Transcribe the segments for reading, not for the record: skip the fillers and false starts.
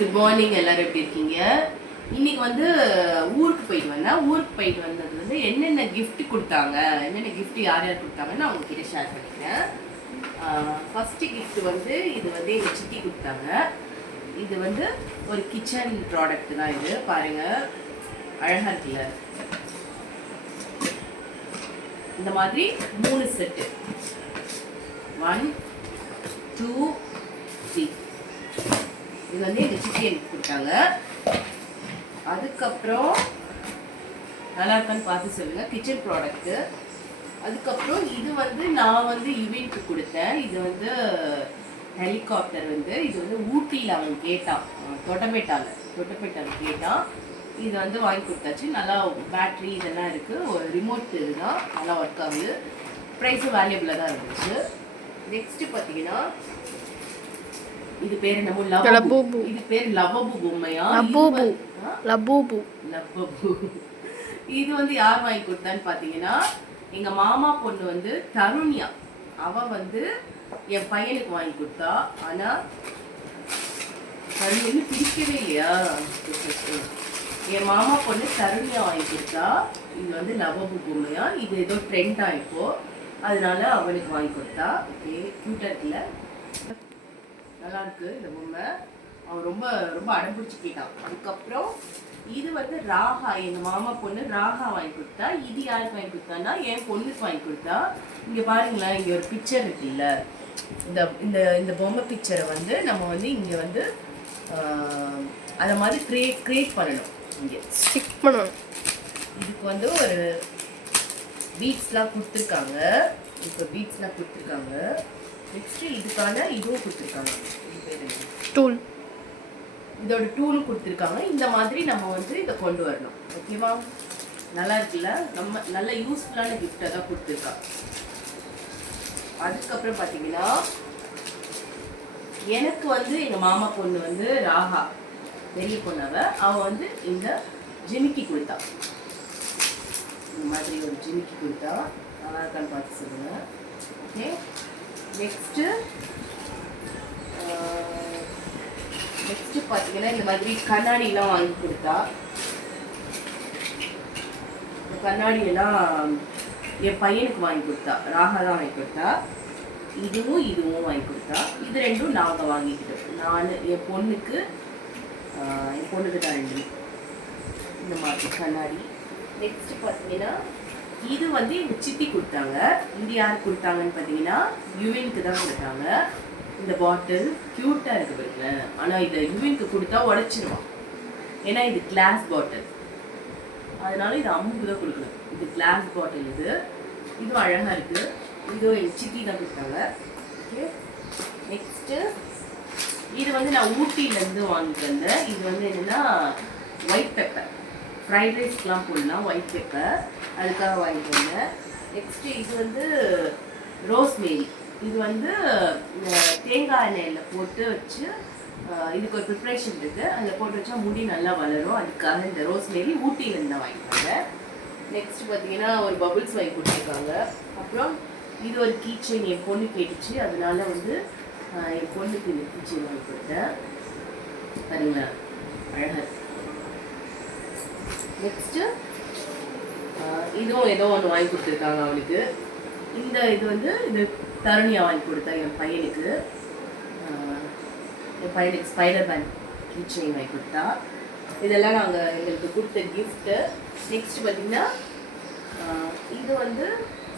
Good morning, எல்லாரும் எப்படி இருக்கீங்க? இன்னைக்கு வந்து ஊருக்கு போயிட்டு வந்தேன். ஊருக்கு போயிட்டு வந்தது வந்து என்னென்ன கிஃப்ட் கொடுத்தாங்க, என்னென்ன கிஃப்ட் யார் யார் கொடுத்தாங்கன்னு நான் உங்ககிட்ட ஷேர் பண்ணிக்கிறேன். ஃபர்ஸ்ட் கிஃப்ட் வந்து இது வந்து எங்கள் சித்தி கொடுத்தாங்க. இது வந்து ஒரு கிச்சன் ப்ராடக்ட் தான். இது பாருங்க, அழகா இருக்குல்ல. இந்த மாதிரி 3 செட்டு, 1 2 3. இது வந்து எங்கள் சித்தி எனக்கு கொடுத்தாங்க. அதுக்கப்புறம் நல்லா இருக்கான்னு பார்த்து சொல்லுங்க, கிச்சன் ப்ராடக்ட்டு. அதுக்கப்புறம் இது வந்து நான் வந்து யுவின்க்கு கொடுத்தேன். இது வந்து ஹெலிகாப்டர் வந்து இது வந்து ஊட்டியில் அவன் கேட்டான், தொட்டபேட்டாவில் கேட்டான். இது வந்து வாங்கி கொடுத்தாச்சு. நல்லா பேட்ரி இதெல்லாம் இருக்குது. ஒரு ரிமோட் இதுதான், நல்லா ஒர்க் ஆகுது. ப்ரைஸும் வேல்யூபிளாக தான் இருந்துச்சு. நெக்ஸ்ட்டு பார்த்தீங்கன்னா இது பேர் என்னமோ லவ்வபூ. இது பேர் லவ்வபூ பொம்மையா? லவ்வபூ. இது வந்து யார் வாங்கி கொடுத்தான்னு பார்த்தீங்கன்னா எங்கள் மாமா பொண்ணு வந்து தருண்யா. அவ வந்து என் பையனுக்கு வாங்கி கொடுத்தா. ஆனால் தருண் பிடிக்கவே இல்லையா? என் மாமா பொண்ணு தருண்யா வாங்கி கொடுத்தா. இது வந்து லவ்வபூ பொம்மையா? இது ஏதோ ட்ரெண்டாக இப்போ, அதனால அவனுக்கு வாங்கி கொடுத்தா. ஓகே, க்யூட்டாக இருக்குல்ல, நல்லா இருக்கு இந்த பொம்மை. அவன் ரொம்ப ரொம்ப அடம்பிடிச்சு கேட்டான். அதுக்கப்புறம் இது வந்து ராகா, எங்கள் மாமா பொண்ணு ராகா வாங்கி கொடுத்தா. இது யாருக்கு வாங்கி கொடுத்தான்னா என் பொண்ணுக்கு வாங்கி கொடுத்தா. இங்கே பாருங்களேன், இங்கே ஒரு பிக்சர் இருக்குல்ல, இந்த இந்த இந்த பொம்மை பிக்சரை வந்து நம்ம வந்து இங்கே வந்து அதை மாதிரி கிரியேட் பண்ணணும், இங்கே ஸ்டிக் பண்ணணும். இதுக்கு வந்து ஒரு பீட்ஸ்லாம் கொடுத்துருக்காங்க. இப்போ பீட்ஸ்லாம் கொடுத்துருக்காங்க. நெக்ஸ்ட் இதுக்கான இதுவும் கொடுத்துருக்காங்க, டூல். இதோட டூலும் கொடுத்துருக்காங்க. இந்த மாதிரி நம்ம வந்து இதை கொண்டு வரணும். ஓகேவா? நல்லா இருக்குல்ல, நம்ம நல்ல யூஸ்ஃபுல்லான கிஃப்டாக தான் கொடுத்துருக்கா. அதுக்கப்புறம் பார்த்தீங்கன்னா எனக்கு வந்து எங்கள் மாமா பொண்ணு வந்து ராகா, பெரிய பொண்ணாவ, அவள் வந்து இந்த ஜிமிக்கி கொடுத்தா. இந்த மாதிரி ஒரு ஜிமிக்கி கொடுத்தா. நல்லா இருக்கான்னு பார்த்து சொல்லுங்கள். ஓகே, நெக்ஸ்ட்டு பார்த்தீங்கன்னா இந்த மாதிரி கண்ணாடிலாம் வாங்கி கொடுத்தா. இந்த கண்ணாடியெல்லாம் என் பையனுக்கு வாங்கி கொடுத்தா. ராகா தான் வாங்கி கொடுத்தா. இதுவும் வாங்கி கொடுத்தா. இது ரெண்டும் நாங்கள் வாங்கிக்கிட்டோம். நான் என் பொண்ணுக்கு தான் ரெண்டு இந்த மாதிரி கண்ணாடி. நெக்ஸ்ட் பார்த்தீங்கன்னா இது வந்து எங்கள் சித்தி கொடுத்தாங்க. இது யாருக்கு கொடுத்தாங்கன்னு பார்த்தீங்கன்னா யுவின்க்கு தான் கொடுத்தாங்க. இந்த பாட்டில் க்யூட்டாக இருக்குது பாருங்களேன். ஆனால் இதை யுவின்க்கு கொடுத்தா உடச்சிருவான், ஏன்னா இது கிளாஸ் பாட்டில். அதனால இது அம்முக்கு தான் கொடுக்கணும். இது கிளாஸ் பாட்டில். இதுவும் அழகாக இருக்குது. இதுவும் எங்கள் சித்தி தான் கொடுத்தாங்க. ஓகே, நெக்ஸ்ட்டு இது வந்து நான் ஊட்டியிலேருந்து வாங்கிட்டு வந்தேன். இது வந்து என்னென்னா ஒயிட் பெப்பர், ஃப்ரைட் ரைஸ்க்கெலாம் போடலாம் ஒயிட் பெப்பர், அதுக்காக வாங்கிட்டு வந்தேன். நெக்ஸ்ட்டு இது வந்து ரோஸ்மேரி. இது வந்து தேங்காய் எண்ணெயில் போட்டு வச்சு இதுக்கு ஒரு ப்ரிப்ரேஷன் இருக்குது. அதில் போட்டு வச்சா முடி நல்லா வளரும். அதுக்காக இந்த ரோஸ்மேரி ஊட்டியிலேருந்து தான் வாங்கிப்பாங்க. நெக்ஸ்ட் பார்த்தீங்கன்னா ஒரு பபுள்ஸ் வாங்கி கொடுத்துருக்காங்க. அப்புறம் இது ஒரு கீச்செயின் என் பொண்ணு கேட்டுச்சு, அதனால வந்து என் பொண்ணுக்கு இந்த கீச்செயின் வாங்கி கொடுத்தேன். பாருங்களா, அழகாக. நெக்ஸ்ட்டு இதுவும் ஏதோ ஒன்று வாங்கி கொடுத்துருக்காங்க அவளுக்கு. இந்த இது வந்து இது தருணியா வாங்கி கொடுத்தா என் பையனுக்கு. ஸ்பைடர் மேன் கீச்செயின் வாங்கி கொடுத்தா. இதெல்லாம் நாங்கள் எங்களுக்கு கொடுத்த கிஃப்ட்டு. நெக்ஸ்ட் பார்த்திங்கன்னா இது வந்து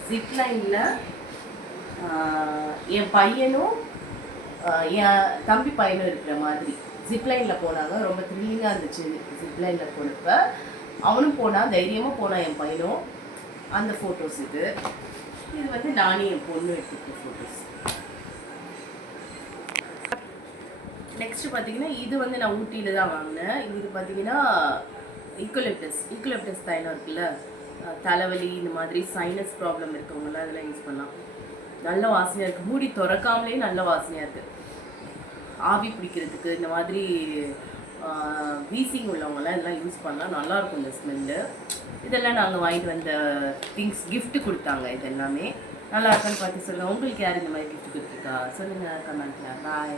ஜிப்லைனில் என் பையனும் என் தம்பி பையனும் இருக்கிற மாதிரி ஜிப்லைனில் போனாங்க. ரொம்ப த்ரில்லிங்காக இருந்துச்சு ஜிப்லைனில் போனப்ப. அவனும் போனான், தைரியமாக போனான் என் பையனும். அந்த ஃபோட்டோஸ் இது வந்து நானே என் பொண்ணு எடுத்துக்கிட்ட ஃபோட்டோஸ். நெக்ஸ்ட் பார்த்தீங்கன்னா இது வந்து நான் ஊட்டியில் தான் வாங்கினேன். இது பார்த்தீங்கன்னா ஈக்குவலிப்டஸ் தைலம் இருக்குல்ல, தலைவலி இந்த மாதிரி சைனஸ் ப்ராப்ளம் இருக்கவங்களாம் அதெல்லாம் யூஸ் பண்ணலாம். நல்ல வாசனையாக இருக்குது. மூடி திறக்காமலே நல்ல வாசனையாக இருக்குது. ஆவி பிடிக்கிறதுக்கு இந்த மாதிரி வீசிங் உள்ளவங்களாம் இதெல்லாம் யூஸ் பண்ணலாம், நல்லாயிருக்கும் இந்த ஸ்மெல்லு. இதெல்லாம் நாங்கள் வாங்கிட்டு வந்த திங்ஸ் கிஃப்ட் கொடுத்தாங்க. இது எல்லாமே நல்லா இருக்கான்னு பார்த்து சொல்லுங்கள். உங்களுக்கு யார் இந்த மாதிரி கிஃப்ட் கொடுத்துருக்கா சொல்லுங்கள் கமெண்ட்டில். பாய்.